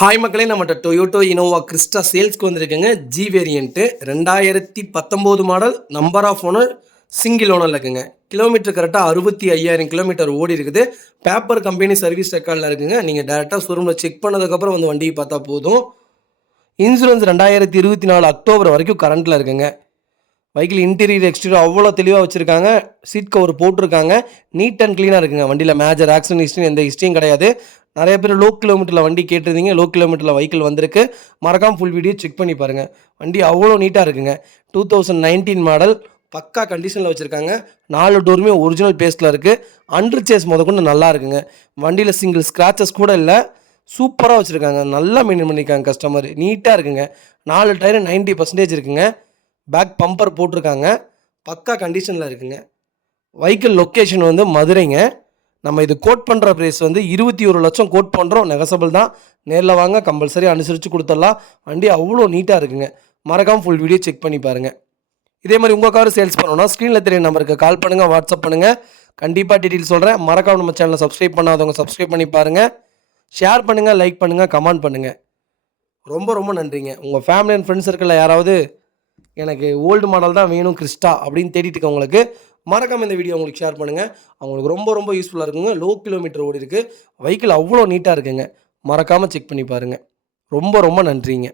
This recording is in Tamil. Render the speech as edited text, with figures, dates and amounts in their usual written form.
ஹாய் மக்களே, நம்மகிட்ட டொயோட்டோ இனோவா கிறிஸ்டா சேல்ஸ்க்கு வந்திருக்குங்க. G variant 2019 model, number of owner, single ஓனரில் இருக்குங்க. கிலோமீட்டர் கரெக்டாக 65,000 கிலோமீட்டர் ஓடி இருக்குது. பேப்பர் கம்பெனி சர்வீஸ் ரெக்கார்டில் இருக்குங்க. நீங்கள் டேரெக்டாக ஷோரூமில் செக் பண்ணதுக்கப்புறம் வந்து வண்டியை பார்த்தா போதும். இன்சூரன்ஸ் 2024 அக்டோபர் வரைக்கும் கரண்ட்டில் இருக்குங்க. வெஹிக்கிள் இன்டீரியர் எக்ஸ்டீரியர் அவ்வளோ தெளிவாக வச்சுருக்காங்க. சீட் கவர் போட்டிருக்காங்க. நீட் அண்ட் க்ளீனாக இருக்குங்க. வண்டியில் மேஜர் ஆக்சிடென்ட் ஹிஸ்ட்ரி எந்த ஹிஸ்ட்ரியும் கிடையாது. நிறைய பேர் லோ கிலோமீட்டரில் வண்டி கேட்டிருந்தீங்க. லோ கிலோமீட்டரில் வெஹிக்கிள் வந்திருக்கு. மறக்காமல் ஃபுல் வீடியோ செக் பண்ணி பாருங்கள். வண்டி அவ்வளோ நீட்டாக இருக்குங்க. 2019 மாடல், பக்கா கண்டிஷனில் வச்சுருக்காங்க. 4 டோருமே ஒரிஜினல் பேஸ்ட்டில் இருக்குது. அண்டர் சேஸ் முதற்கொண்டு நல்லா இருக்குங்க. வண்டியில் சிங்கிள் ஸ்க்ராச்சஸ் கூட இல்லை. சூப்பராக வச்சுருக்காங்க. நல்லா மெயின்டைன் பண்ணியிருக்காங்க கஸ்டமர். நீட்டாக இருக்குங்க. 4 டயரு 90% இருக்குங்க. பேக் பம்பர் போட்டிருக்காங்க. பக்கா கண்டிஷனில் இருக்குங்க. வெஹிக்கிள் லொக்கேஷன் வந்து மதுரைங்க. நம்ம இது கோட் பண்ணுற ப்ரைஸ் வந்து 21 லட்சம் கோட் பண்ணுறோம். நெகசபிள் தான். நேரில் வாங்க, கம்பல்சரி அனுசரித்து கொடுத்துடலாம். வண்டி அவ்வளோ நீட்டாக இருக்குங்க. மறக்காமல் ஃபுல் வீடியோ செக் பண்ணி பாருங்கள். இதே மாதிரி உங்கள் கார் சேல்ஸ் பண்ணணும்னா ஸ்க்ரீனில் தெரிய நம்பருக்கு கால் பண்ணுங்கள், வாட்ஸ்அப் பண்ணுங்கள். கண்டிப்பாக டீட்டெயில் சொல்கிறேன். மறக்காமல் நம்ம சேனலை சப்ஸ்கிரைப் பண்ணாதவங்க சப்ஸ்கிரைப் பண்ணி பாருங்கள். ஷேர் பண்ணுங்கள், லைக் பண்ணுங்கள், கமெண்ட் பண்ணுங்கள். ரொம்ப ரொம்ப நன்றிங்க. உங்கள் ஃபேமிலி அண்ட் ஃப்ரெண்ட்ஸ் சர்க்கிளில் யாராவது எனக்கு ஓல்டு மாடல் தான் வேணும் கிறிஸ்டா அப்படின்னு தேடிட்டு இருக்கவங்களுக்கு மறக்காமல் இந்த வீடியோ உங்களுக்கு ஷேர் பண்ணுங்கள். அவங்களுக்கு ரொம்ப ரொம்ப யூஸ்ஃபுல்லாக இருக்குங்க. லோ கிலோமீட்டர் ஓடி இருக்குது. வெஹிக்கிள் அவ்வளோ நீட்டாக இருக்குங்க. மறக்காமல் செக் பண்ணி பாருங்கள். ரொம்ப ரொம்ப நன்றிங்க.